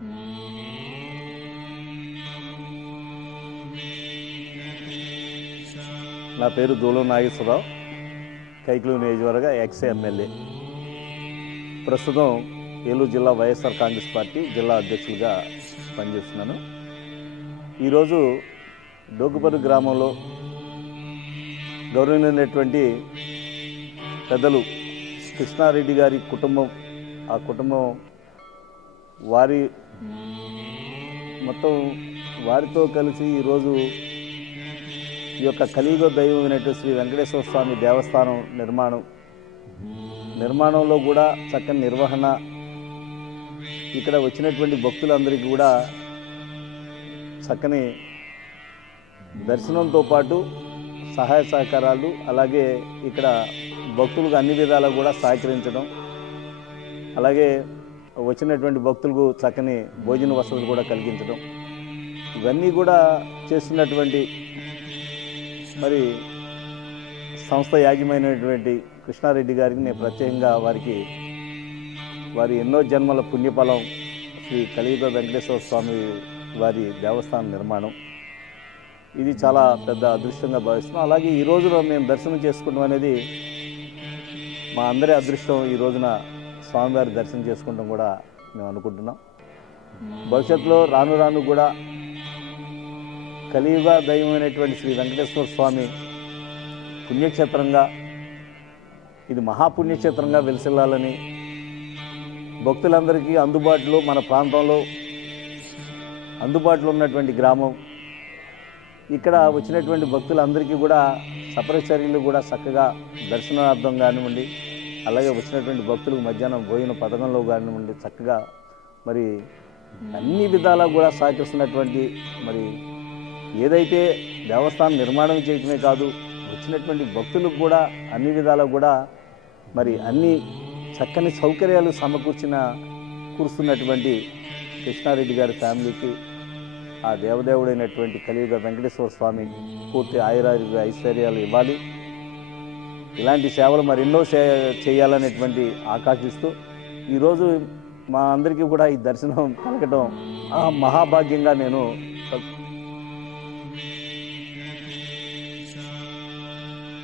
నా పేరు దూలం నాగేశ్వరరావు. కైకిలు నియోజకవర్గ ఎక్స్ ఎమ్మెల్యే. ప్రస్తుతం ఏలూరు జిల్లా వైఎస్ఆర్ కాంగ్రెస్ పార్టీ జిల్లా అధ్యక్షులుగా పనిచేస్తున్నాను. ఈరోజు డోకుపర్రు గ్రామంలో గౌరవనీయమైనటువంటి పెద్దలు కృష్ణారెడ్డి గారి కుటుంబం ఆ కుటుంబం వారి మొత్తం వారితో కలిసి ఈరోజు ఈ యొక్క కలియుగ దైవమైనటువంటి శ్రీ వెంకటేశ్వర స్వామి దేవస్థానం నిర్మాణం. నిర్మాణంలో కూడా చక్కని నిర్వహణ. ఇక్కడ వచ్చినటువంటి భక్తులందరికీ కూడా చక్కని దర్శనంతో పాటు సహాయ సహకారాలు అలాగే ఇక్కడ భక్తులకు అన్ని విధాలా కూడా సహకరించడం. అలాగే వచ్చినటువంటి భక్తులకు చక్కని భోజన వసతులు కూడా కలిగించడం. ఇవన్నీ కూడా చేస్తున్నటువంటి మరి సంస్థ యాజమైనటువంటి కృష్ణారెడ్డి గారికి నేను ప్రత్యేకంగా వారికి వారి ఎన్నో జన్మల పుణ్యఫలం శ్రీ కలియుగ వెంకటేశ్వర స్వామి వారి దేవస్థాన నిర్మాణం. ఇది చాలా పెద్ద అదృష్టంగా భావిస్తున్నాం. అలాగే ఈ రోజున మేము దర్శనం చేసుకోవడం అనేది మా అందరి అదృష్టం ఈ రోజున స్వామివారి దర్శనం చేసుకుంటాం కూడా మేము అనుకుంటున్నాం. భవిష్యత్తులో రాను రాను కూడా కలియుగ దైవమైనటువంటి శ్రీ వెంకటేశ్వర స్వామి పుణ్యక్షేత్రంగా ఇది మహాపుణ్యక్షేత్రంగా వెలిసిల్లాలని భక్తులందరికీ అందుబాటులో మన ప్రాంతంలో అందుబాటులో ఉన్నటువంటి గ్రామం. ఇక్కడ వచ్చినటువంటి భక్తులందరికీ కూడా సపరచర్యలు కూడా చక్కగా దర్శనార్థం కానివ్వండి. అలాగే వచ్చినటువంటి భక్తులకు మధ్యాహ్నం భోజన పథకంలో కానివ్వండి చక్కగా మరి అన్ని విధాలా కూడా సహకరిస్తున్నటువంటి మరి ఏదైతే దేవస్థానం నిర్మాణం చేయటమే కాదు వచ్చినటువంటి భక్తులకు కూడా అన్ని విధాలా కూడా మరి అన్ని చక్కని సౌకర్యాలు సమకూర్చిన కూరుస్తున్నటువంటి కృష్ణారెడ్డి గారి ఫ్యామిలీకి ఆ దేవదేవుడైనటువంటి కలియుగ వెంకటేశ్వర స్వామి పూర్తి ఆయురారి ఐశ్వర్యాలు ఇవ్వాలి. ఇలాంటి సేవలు మరెన్నో చేయాలనేటువంటి ఆకాంక్షిస్తూ ఈరోజు మా అందరికీ కూడా ఈ దర్శనం కలగటం మహాభాగ్యంగా నేను